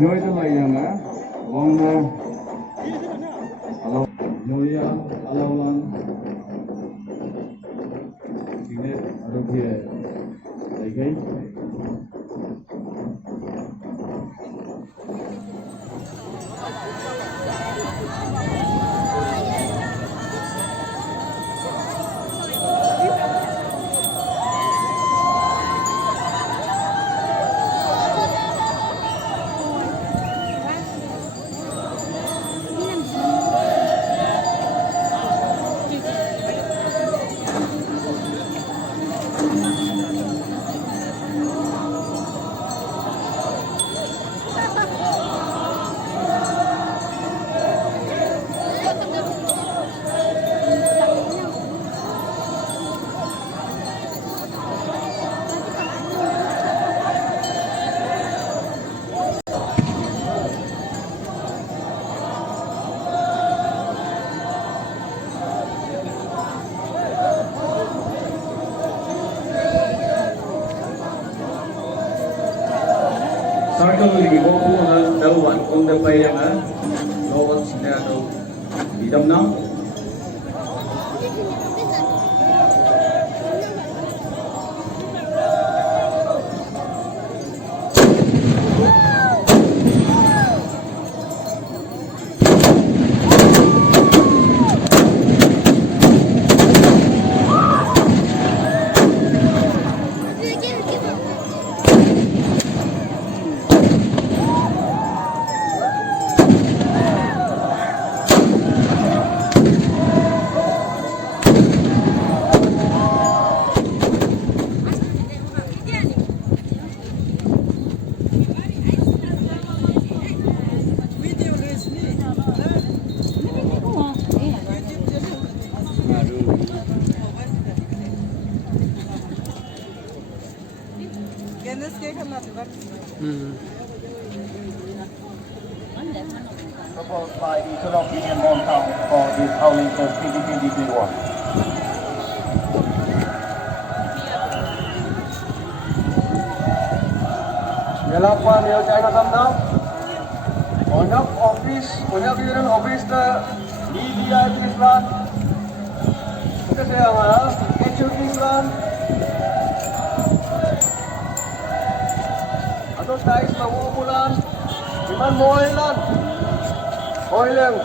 Nhớ cho mày rằng á, mong Aoleang, Aoleang, thì nên ở đâu kia lấy cái Sarkang libo po ng dawan kung dapay ang lawang sinado idam na. Proposed by the Konyak Union Hometown for this Aoleang 2021. Yalakwan yo China kamna. Konyak office, Konyak Union office the media Islam. Kita sayang HUD Islam. Atau dais mangumulan. Iman Aoleang. Aoleang.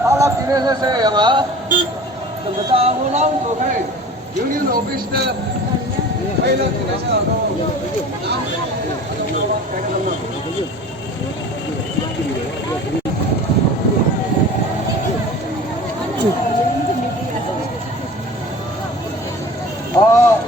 Halap ini saya yang Tengah Aoleang tu kan. Union office the Aoleang ini saya. Oh.